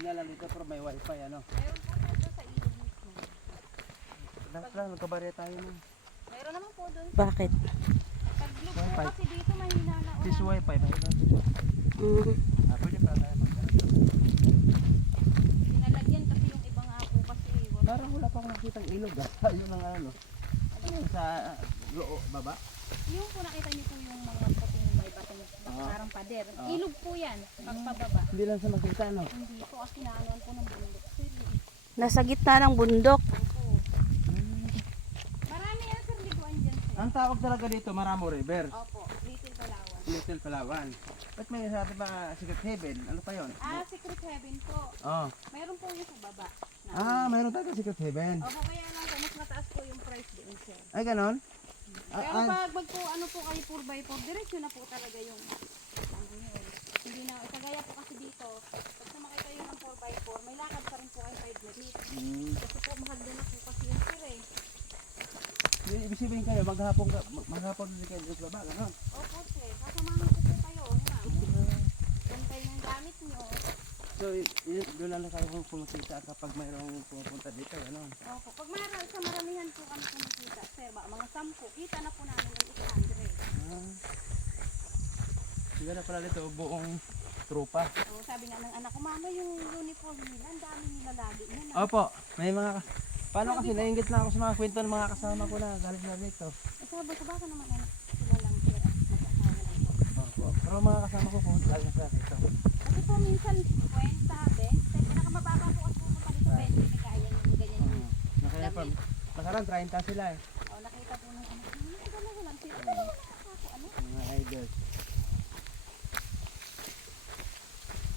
Signal lang dito pero may wifi ano. Meron po dito sa ilog mismo. Dapat lang, nagkabarya tayo na. Meron naman po doon. Bakit? Pag blue po Wifi. kasi dito mahina na This ulan. wifi, may ilan. Pwede pa tayo magkano. Pinalagyan kasi yung ibang nga po kasi. Parang wala pa akong nakitang ilog Yun ang ano. Ano sa baba? Yung po nakita niyo po yung mga puting may batong parang pader. Ilog po yan. Pagpababa. Hindi lang sa makita no. Hindi po kasi naanoan po ng bundok. Sir, Nasa gitna ng bundok. po. Marami yan sir liguan dyan sir. Ang tawag talaga dito, Maramo River. Opo, Little Palawan. Little Palawan. Ba't may sabi ba Secret Heaven? Ano pa yon? Secret Heaven po. Oh. Meron po yung sa baba. Mayroon talaga Secret Heaven. Opo, kaya lang po mas mataas po yung price doon sir. Ay, ganon? Pero pag po ano po kayo 4x4, diretso na po talaga yung ano yun. Hindi na, kagaya po kasi dito, pag sumakay kayo ng 4x4, may lakad pa rin po kayo 5 minutes. Kasi po mahagdan na po kasi yung sir eh. Ibig sabihin kayo, maghapon din kayo sa baba, ganon? Opo sir, kasamahan ko po kayo. Bantay ng gamit nyo. So, doon lang kayo pumusita kapag mayroong pumunta dito, ganon? Opo, pag sa maramihan po kami kumikita, sir, mga 10, kita na po namin ng 800. Siguro pala dito, buong trupa. So, sabi nga ng anak ko, mama, yung uniform nila, ang dami nila lagi na. Opo, may mga... Paano kasi nainggit na ako sa mga kwento ng mga kasama ko na galing na dito. Sabi ko, baka naman anak sila lang sir at mag-asawa lang po. Opo, pero mga kasama ko po galing sa dito. Kasi po minsan 20, 20, pinakamababa po kasi pupunta dito 20, kaya yung ganyan yung Nakaya pa, nakaraan 30 sila eh. nakita po ng anak, dalawa lang sila, dalawa lang ako, ano? Mga idols.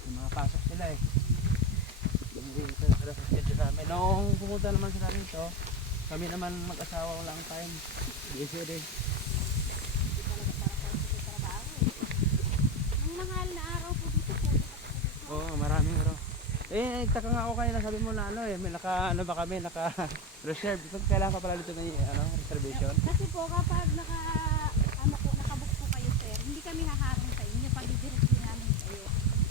Mga pasok sila eh. Dito sila sa schedule namin. Noong pumunta naman sila rito, kami naman mag-asawa walang time. Busy din. Hindi talaga para po sa trabaho eh. Nung mahal na araw po dito po, Oo, maraming araw. Nagtaka nga ako kanina, sabi mo na ano eh, may ano ba kami, naka-reserve. Kailangan pa pala dito ng reservation. kasi po kapag nakabook po kayo sir, hindi kami haharang sa inyo, pag-direct namin kayo.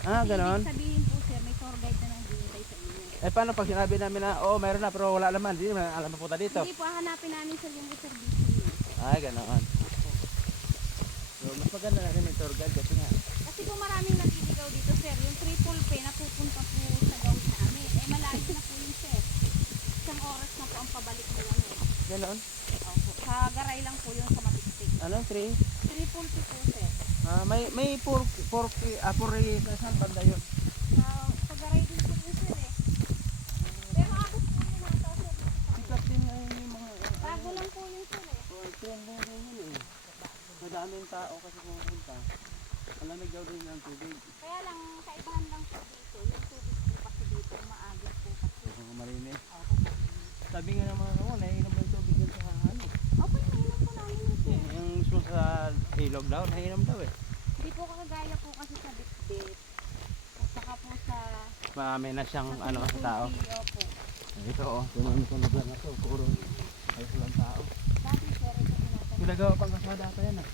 Ganon. Ibig sabihin po sir, may tour guide na nang hinihintay sa inyo. Paano pag sinabi namin na, mayroon na pero wala naman, hindi naman alam mapunta dito. Hindi po, hanapin namin sir yung reservation niyo. Ganoon. So, mas maganda na rin may tour guide kasi nga. Kasi po maraming naliligaw dito sir, yung triple pay na pupunta po sa gawin namin. Malayo na po yun sir. Isang oras na po ang pabalik nila eh. Ganoon? Opo. Sa garay lang po yun sa Matiktik. Ano, 3? Triple pay po sir. May 4 saan banda yun? Sa garay din po yun sir eh. Pero ako po yung mga tao sir. Sikat din na yung mga... Bago lang po yun sir eh. Trend na yun eh. Madaming tao kasi pumunta. Malamig daw din ang tubig. Kaya lang, kaibahan lang po dito. Yung tubig po kasi dito, maagos po kasi. Marinis. Opo po. Sabi nga ng mga kamo, nahinom ng tubig yun sa ano. Opo, nainom po namin yun sir. Yung mismo sa ilog daw, nahinom daw eh. Hindi po kagaya po kasi sa bitbit. At saka po sa... Marami na siyang ano sa tao. Opo. Ito oh, tunay ko naglang ako, puro ayos lang tao. Dati sir, ito tinatanong. Pinagawa pang kasada pa yan ah.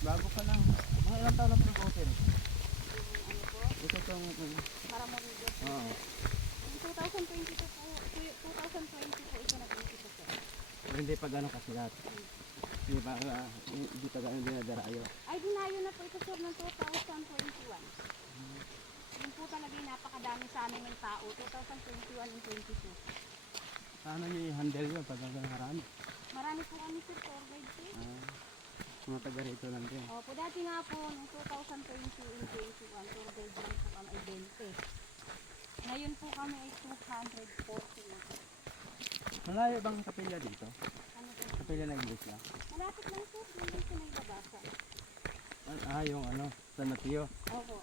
Bago pa lang. Mga ilang taon na pa nag-open. Ito itong... Maramo River. Oo. Yung 2022 po, 2020 po ito nag-umpisa sir. Pero hindi pa gano'ng kasilat. Hindi pa gano'ng dinadarayo. Ay, dinayo na po ito sir ng 2021. Yun po talaga yung napakadami sa amin ng tao, 2021 and 22. Paano niyo i-handle yun pag gano'ng harami? Marami po kami sir, tour guide sir. Mga taga rito lang din. Opo, dati nga po, noong 2020 and 21, tour guide lang po kami ay 20. Ngayon po kami ay 240 na. Malayo bang kapilya dito? Ano po? Kapilya na iglesia? Malapit lang sir, hindi sa may labasa. Yung ano, San Mateo. Opo.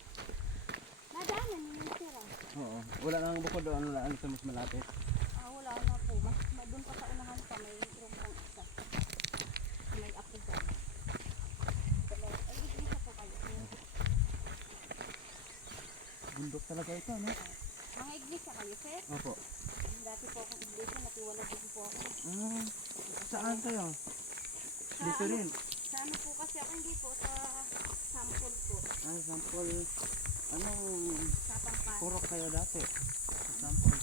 Nadaanan yun sir ah. Oo. Wala nang bukod doon, wala ano sa mas malapit. Wala na po. Doon pa sa unahan pa may room pang isa. May ako dyan. Ay, isa po kayo. Bundok talaga ito, no? Mga iglesia kayo, sir? Opo. Dati po akong iglesia, natiwala din po ako. Saan kayo? Sa Dito rin. Sa ano po kasi ako, hindi po sa sample po. Sample. Anong Sa pampan. purok kayo dati? Sample.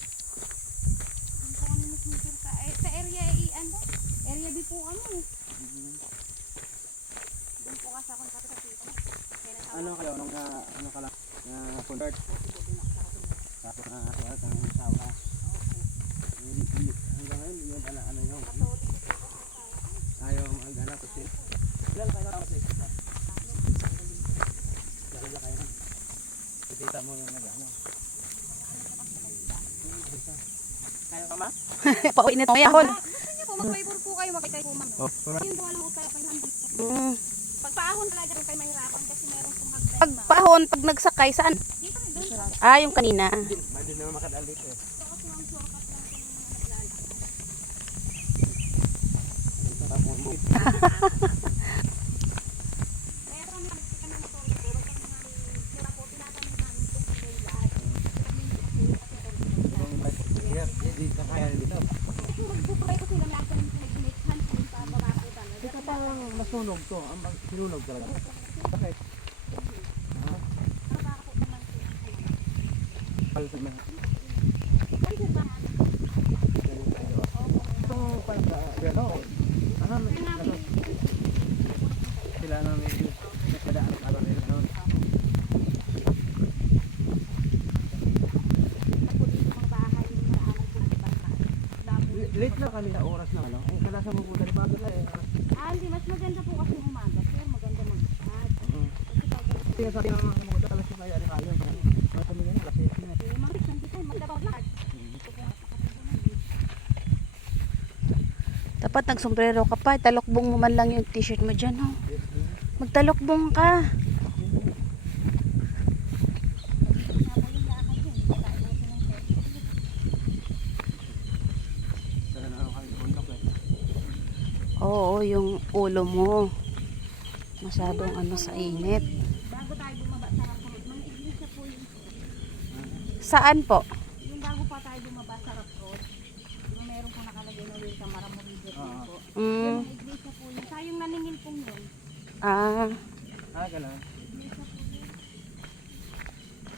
Yung po kami mismo sir sa area ano? Area B po kami. Doon po kasi ako nakatapos. Kaya nasawa Ano kayo? Ano ka lang? Convert. po siguro din ako sa katulad. Tapos nakakatuwa kang asawa. Hanggang ngayon, hindi mo ano yung Katolik po po ako sa ayaw mag-anak kasi. Ilan kayo na sa isa? Dalawa kayo na. Kita mo yung nag-ano. Kayo ka ma? Pauwi nito yahon. Gusto niyo po, mag-favor po kayo, makikay po ma'am. Yung wala ko tayo 500 po. Mm. Pagpaahon talaga rin kayo mahirapan kasi meron pong hagdan Pag ma'am. pahon, pag nagsakay, saan? Dito rin doon. Ah, yung kanina. Hindi naman makadalit eh. Ito kasi ang shortcut lang po ng mga naglalakad. Ito ka po. Kaya kami nagsikan ng motor po, wag kami namin sira po, tinatanong namin kung ano yung lahat. Kami hindi kasi Dito kaya dito. kasi magbubukay ko sila lahat ng pinag-mixhan po sa baba po talaga. Dito parang nasunog to. Ang sinunog talaga. Bakit? Nakakapunta lang po ng kayo. Pal sa mga. Ay, sir ba? Ito pala sa gano. Ano? Kaya namin, Sila na may nakadaan para nila noon. ako dito mga bahay yung maraanan po ng bata. Labo. Late na kami na oras na ano. Ay kadalasan mo po dali pa na eh. Hindi, mas maganda po kasi umaga, sir. Maganda mag-chat. Kasi pag Kaya sabi ng mga kamuta alas yung kaya rin kayo. Mga kami ganyan kasi na. mga mix, nandito, magdabaw lahat. Ito po, Dapat nagsombrero ka pa. Talokbong mo man lang yung t-shirt mo dyan. Oh. Magtalokbong ka. Sana na ano kami bundok eh. Oo, yung ulo mo. Masyadong ano sa init. bago tayo bumaba sa Road, mga iglesia po yung Saan po? yung bago pa tayo bumaba sa Road, yung meron po nakalagay na yung Camara Morido po. Mm. Yung iglesia po yun. Sayong naningil po yun. Ah, Gano'n. Iglesia po yun.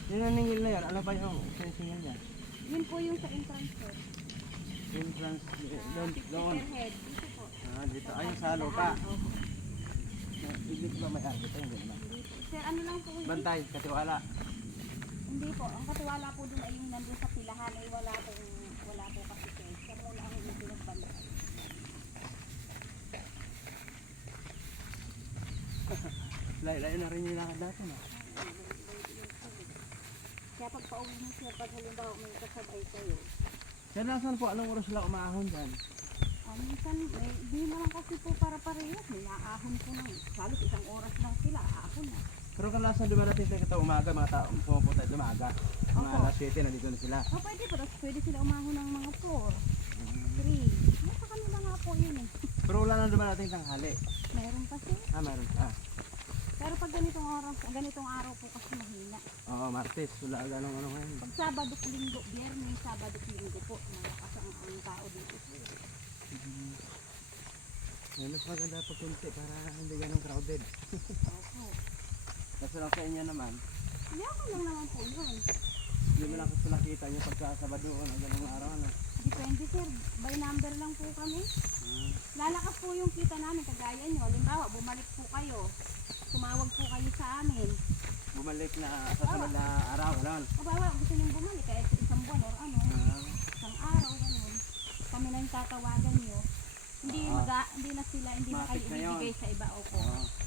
Yung naningil na yan, ano pa yung singil niya? Yun po yung sa entrance po. Yung trans, doon. Head. Dito po. Dito. Ayun sa lupa. Hindi ko ba may dito? Hindi naman. Sir, ano lang po yun? Bantay, katiwala. Hindi po. Ang katiwala po dun ay yung nandun sa pilahan ay wala po kasi sir. Siya muna ang yung pinagbantay. Layo na rin yung lakad natin. Kaya pag pauwi mo sir, pag halimbawa may kasabay kayo, Kaya nasan po, anong oras sila umahon dyan? minsan, di naman kasi po para parehas. May aahon po ng, halos isang oras lang sila, aahon na. Pero kalasan dumarating tayo kita umaga, mga tao pumupunta tayo umaga. Mga Opo. alas 7, nandito na sila. Pwede po, tapos pwede sila umahon ng mga 4, 3. Nasa kanila nga po yun eh. Pero wala na dumarating tanghali. Meron pa sir. Meron. Pero pag ganitong oras, ganitong araw po kasi mahina. Oo, Martes. Wala ganong ano ngayon. Pag Sabado, Linggo, Biyernes, Sabado, Linggo po, malakas ang tao dito sir. Mas maganda po kunti para hindi ganong crowded. Opo. Kasi lang sa inyo naman, Yaman lang naman po yun. hindi mo lang kasi nakita nyo pagka Sabado o ganong araw. Ano? Depende sir, by number lang po kami. Lalakas po yung kita namin, kagaya nyo. Halimbawa, bumalik po kayo. Tumawag po kayo sa amin. Bumalik na sa sunod na araw. Ano? Kabawa, gusto nyo bumalik kahit isang buwan or ano, isang araw, ganun. Kami na yung tatawagan nyo. Hindi, hindi na sila, hindi na kayo Matik na yun. ibibigay sa iba. Opo.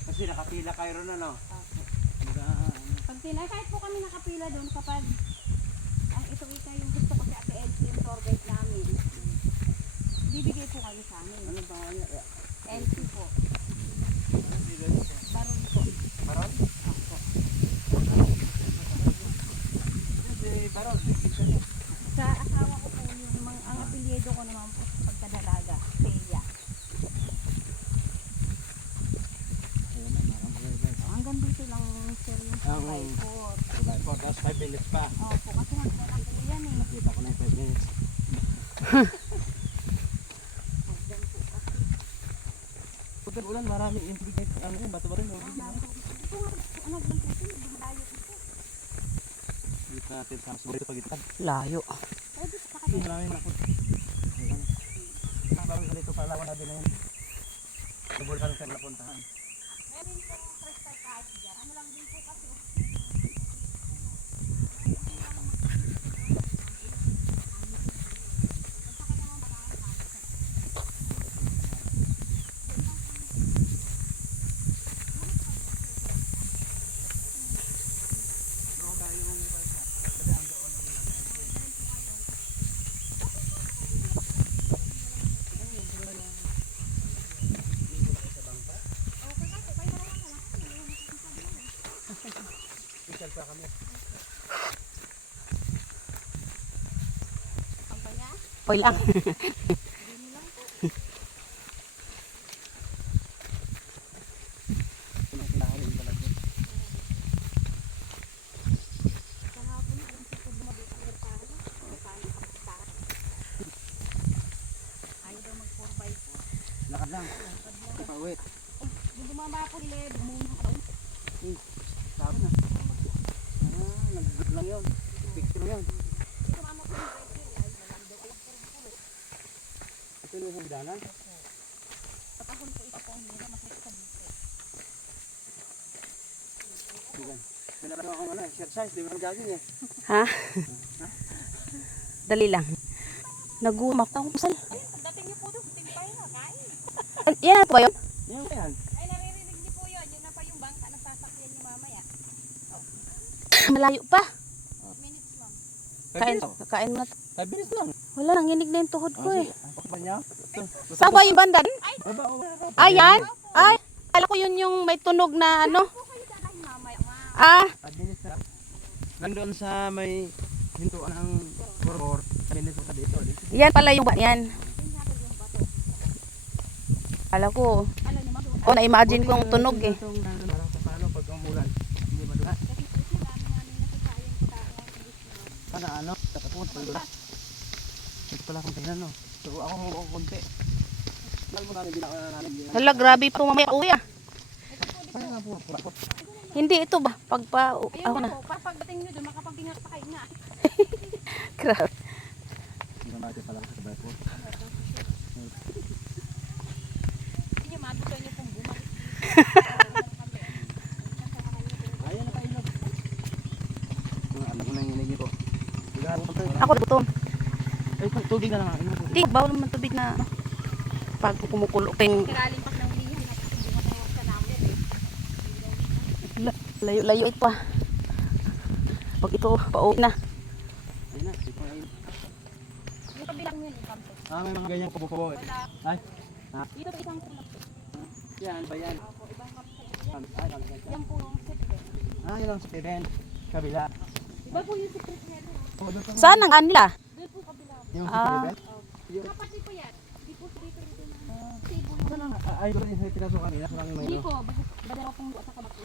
Kasi nakapila kayo ron ano. Opo. Ano? Pag kahit po kami nakapila doon kapag ang ito yung gusto ko si Ate Elsie, yung tour guide namin, bibigay po kayo sa amin. Anong pangalan niya? Elsie po. Baron po. Baron? Opo. Si Baron. Sa asawa ko po yung ang apelyido ko naman po sa pagkadalaga, Celia. Hanggang dito lang sir yung sabay po. Tapos 5 minutes pa. Opo, kasi naglalaki po yan eh. Nakita ko na yung 5 minutes. Hanggang po kasi. ulan, maraming implicate. Ano yun, bato ba rin? Ito nga, ano lang po ito, dumadayo ito. Dito natin sa siguro ito pagitag. Layo. Pwede sa Hindi namin nakot. Ayan. Bago sa dito palawan natin na yun. Subol kami sa napuntahan. meron pong crystal kahit dyan. Ano lang din po kasi. Special pa kami. Ang kanya, Oy lang. Pinakinahalin talaga. kahapon, alam ko po bumabit ang repaano. Repaano sa pagkakas. Ayaw daw mag 4x4. Lakad lang. Pauwi. Yung bumaba po nila, bumuna ka daw. Sabi na. Nag-good lang yun. Picture lang yun. Yung mama ko yung breaker, ay nalang daw alam ko rin po. Ito yung isang bidanan. Patahon po ito po, hindi na masakit sa dito. Diyan. Pinarami akong ano, exercise. Di ba nag-jogging eh. Ha? Dali lang. Nagumak ako sal. Ayun, pagdating niyo po doon, timpay na, kain. Yan po ba yun? Yan ba yan? Ay, naririnig niyo po yun. Yun na pa yung bangka na sasakyan niyo mamaya. Malayo pa. Minutes lang. Kain mo na. 5 minutes lang. Wala, nanginig na yung tuhod ko eh. Pa niya? Saan ba yung banda? Baba, baba. Ayan. Ay, kala ko yun yung may tunog na ano. Po kayo dadahin mamaya, ma. Ah, Administra. Nandun sa may hintuan ng koror. Minutes pa dito. yan pala yung yan. Yun nga daw yung bato. Kala ko. Alam niyo, ma. Oh, na-imagine ko yung tunog eh. Parang sa paano pag umulan. Hindi madula. Kasi po siya, dami namin nasasayang ko tayo. Sana ano? Tapos madula. Ito pala kung tingnan no. So ako mo konti. Mahal mo namin binaka namin. Hala, grabe po mamaya uwi ah. Kaya nga po. Hindi, ito ba? Pagpa, Ayun ako na na. po, para pagdating niyo doon, makapagtingat pa kayo nga. Grabe. Hindi natin pala sa sabay po. Hindi niyo, madugan niyo pong bumalik. Ayan na tayo. Ano ko nang inigit ko. Ako gutom. Ay, tubig na naman. Hindi, bawal naman tubig na ano. Pag kumukulo pa yung Kiraling pa ng lihan at bumatawag sa namin eh. layo-layo ito ah. Pag ito, pauwi na. Ayun na. Ito na yun. Yung kabilang yun, yung kampo. May mga ganyan kubo-kubo. Wala. Ay. Dito pa isang kulak. Yan ba yan? Ako, ibang kampo sa yan. Ay, kami. Yan po yung secret. Yun ang student. Kabila. Iba po yung secret niya doon. Oh, doon pa. Saan ang kanila? Doon po kabila. Yung Ah. student? Kapatid po yan. Hindi po dito rin doon. Sibo yung Ay, doon yung pinasok kanina. Lang yung Hindi mayroon. po, badala pong buwa sa kabako.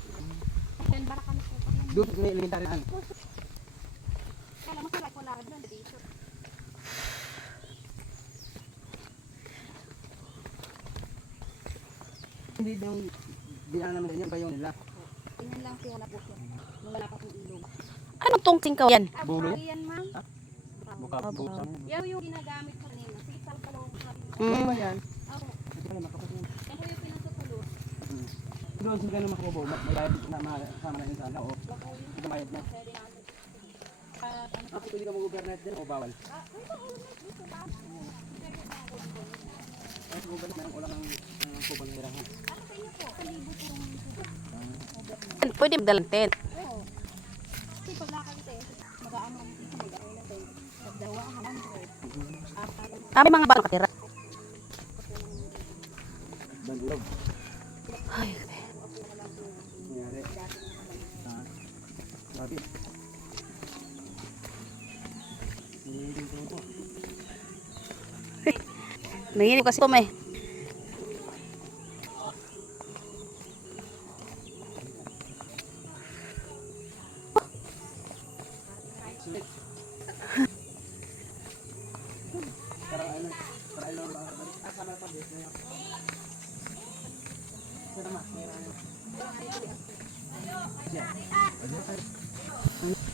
Then bara kami po. Doon yung elementary na. Kala masarap po lakad doon dito. Hindi daw dinaan namin ganyan ba yung nila? Tingnan lang po na po siya. Nung wala pa pong ilog. Anong tungting ka yan? Bulo? Yan ma'am. Buka buka. Yan yung ginagamit ko nila. Sisal pa lang. Ano ba Mm. yan? Ako. Ito pala makapatid. Yan po yung pinasutulo. Doon sila na makubo. May bayad na kasama na yun sana o ito bayad na. Pwede natin. Ano? Ako pwede ka mag-overnight din o bawal? Dito ba? Ay, sa government meron ulang ang kubang hirahan. Ako sa inyo po. Kalibo po yung tubo. Pwede magdalang tent. Oo. Kasi pag nakakita eh, mag-aano kami dito, mag-aano na tayo. Magdawa ka 100. Apat. May mga ba nakatira? Bandlog. Ay, Nangyari. Sabi. Hindi ko po. nanginig kasi ito may. Para ano ba? Sama pa din.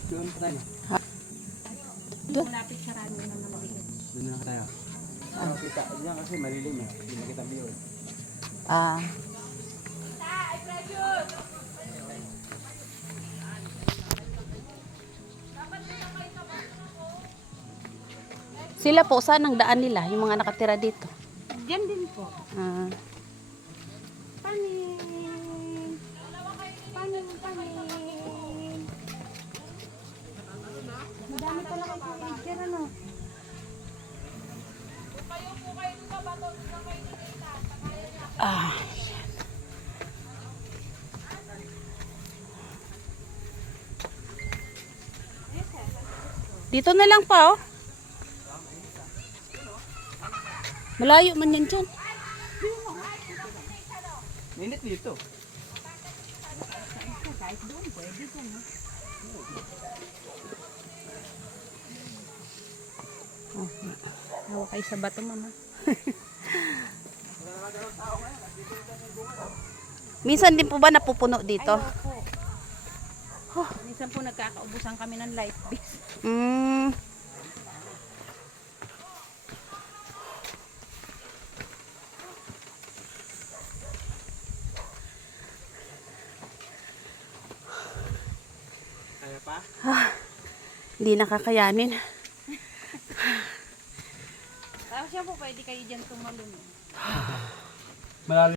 Doon tayo. Malapit sa rami ng maliit. Doon na tayo. Kita diyan kasi malilim eh. Hindi na kita view. Ah. Sila po, saan ang daan nila? Yung mga nakatira dito. Diyan din po. Ah. Paning. Paning, paning. Madami pala kayo picture, ano? Ah. Dito na lang pa, oh. Malayo man yan dyan. Minit dito. Kahit doon, pwede dyan, no? Oh, hawa kayo sa bato, mama. Minsan din po ba napupuno dito? Ay, opo. Minsan po nagkakaubusan kami ng light base. Mm. Kaya pa? Hindi nakakayanin. Tapos siya po, pwede kayo dyan tumalun. Malalim.